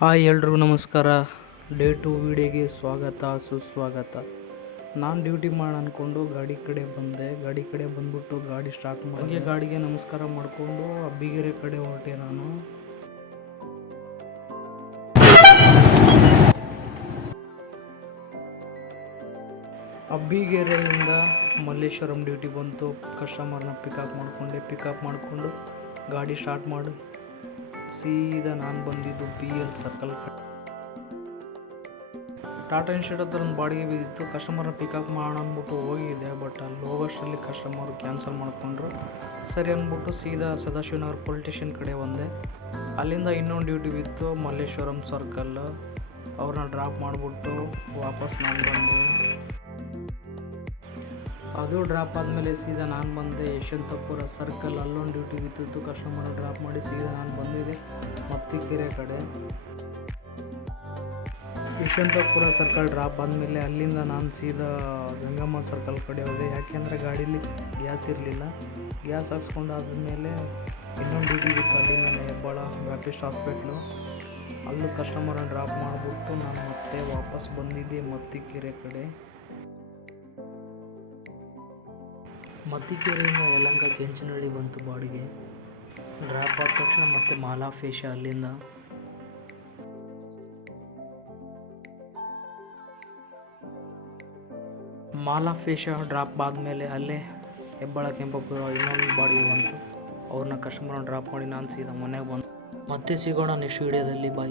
Hi ಎಲ್ರಿಗೂ ನಮಸ್ಕಾರ. Day 2 ವಿಡಿಯೋಗೆ ಸ್ವಾಗತ ಸುಸ್ವಾಗತ. ನಾನು ಡ್ಯೂಟಿ ಮಾಡಿ ಅಂದ್ಕೊಂಡು ಗಾಡಿ ಕಡೆ ಬಂದ್ಬಿಟ್ಟು ಗಾಡಿ ಸ್ಟಾರ್ಟ್ ಮಾಡಿ ಗಾಡಿಗೆ ನಮಸ್ಕಾರ ಮಾಡಿಕೊಂಡು ಅಬ್ಬಿಗೆರೆ ಕಡೆ ಹೊರಟೆ. ನಾನು ಅಬ್ಬಿಗೆರೆಯಿಂದ ಮಲ್ಲೇಶ್ವರಂ ಡ್ಯೂಟಿ ಬಂತು. ಕಸ್ಟಮರ್ನ ಪಿಕಪ್ ಮಾಡಿಕೊಂಡು ಗಾಡಿ ಸ್ಟಾರ್ಟ್ ಮಾಡಿ ಸೀದಾ ನಾನು ಬಂದಿದ್ದು BL ಸರ್ಕಲ್ ಕಡೆ. ಟಾಟಾ ಇನ್ಸ್ಟಿಟ್ಯೂಟ್ ಹತ್ರ ಒಂದು ಬಾಡಿಗೆ ಬಿದ್ದಿತ್ತು. ಕಸ್ಟಮರ್ನ ಪಿಕಪ್ ಮಾಡೋಣ ಅಂದ್ಬಿಟ್ಟು ಹೋಗಿದ್ದೆ, ಬಟ್ ಅಲ್ಲಿ ಹೋಗೋಷ್ಟರಲ್ಲಿ ಕಸ್ಟಮರ್ ಕ್ಯಾನ್ಸಲ್ ಮಾಡಿಕೊಂಡ್ರು. ಸರಿ ಅಂದ್ಬಿಟ್ಟು ಸೀದಾ ಸದಾಶಿವನಗರ ಪೊಲೀಸ್ ಸ್ಟೇಷನ್ ಕಡೆ ಬಂದೆ. ಅಲ್ಲಿಂದ ಇನ್ನೊಂದು ಡ್ಯೂಟಿ ಬಿತ್ತು ಮಲ್ಲೇಶ್ವರಂ ಸರ್ಕಲ್. ಅವ್ರನ್ನ ಡ್ರಾಪ್ ಮಾಡಿಬಿಟ್ಟು ವಾಪಸ್ ನಾನು ಬಂದೆ. ಅದು ಡ್ರಾಪ್ ಆದಮೇಲೆ ಸೀದಾ ನಾನು ಬಂದೆ ಯಶವಂತಪುರ ಸರ್ಕಲ್. ಅಲ್ಲೊಂದು ಡ್ಯೂಟಿ ಬಿತ್ತಿತ್ತು. ಕಸ್ಟಮರ್ ಡ್ರಾಪ್ ಮಾಡಿ ಸೀದಾ ನಾನು ಬಂದಿದ್ದೆ ಮತ್ತಿಕೆರೆ ಕಡೆ. ಯಶವಂತಪುರ ಸರ್ಕಲ್ ಡ್ರಾಪ್ ಆದಮೇಲೆ ಅಲ್ಲಿಂದ ನಾನು ಸೀದಾ ಗಂಗಮ್ಮ ಸರ್ಕಲ್ ಕಡೆ ಹೋದೆ. ಯಾಕೆಂದರೆ ಗಾಡೀಲಿ ಗ್ಯಾಸ್ ಇರಲಿಲ್ಲ. ಗ್ಯಾಸ್ ಹಾಕ್ಸ್ಕೊಂಡಾದ್ಮೇಲೆ ಇನ್ನೊಂದು ಡ್ಯೂಟಿ ಬಿತ್ತು ಅಲ್ಲಿಂದ ಹೆಬ್ಬಾಳ ಬ್ಯಾಪ್ಟಿಸ್ಟ್ ಹಾಸ್ಪಿಟ್ಲು. ಅಲ್ಲೂ ಕಸ್ಟಮರನ್ನ ಡ್ರಾಪ್ ಮಾಡಿಬಿಟ್ಟು ನಾನು ಮತ್ತೆ ವಾಪಸ್ ಬಂದಿದ್ದೆ ಮತ್ತಿಕೆರೆ ಕಡೆ. ಮತ್ತಿಕೆರೆಯಿಂದ ಯಲಹಂಕ ಕೆಂಚನಹಳ್ಳಿ ಬಂತು ಬಾಡಿಗೆ. ಡ್ರಾಪ್ ಆದ ತಕ್ಷಣ ಮತ್ತೆ ಮಾಲಾಫೇಶ. ಅಲ್ಲಿಂದ ಮಾಲಾಫೇಶ ಡ್ರಾಪ್ ಆದಮೇಲೆ ಅಲ್ಲೇ ಹೆಬ್ಬಾಳ ಕೆಂಪಪುರ ಇನ್ನೊಂದು ಬಾಡಿಗೆ ಬಂತು. ಅವ್ರನ್ನ ಕಸ್ಟಮರ್ನ ಡ್ರಾಪ್ ಮಾಡಿ ನಾನು ಸೀದಾ ಮನೆಗೆ ಬಂದು ಮತ್ತೆ ಸಿಗೋಣ ನೆಕ್ಸ್ಟ್ ವೀಡಿಯೋದಲ್ಲಿ. ಬಾಯ್.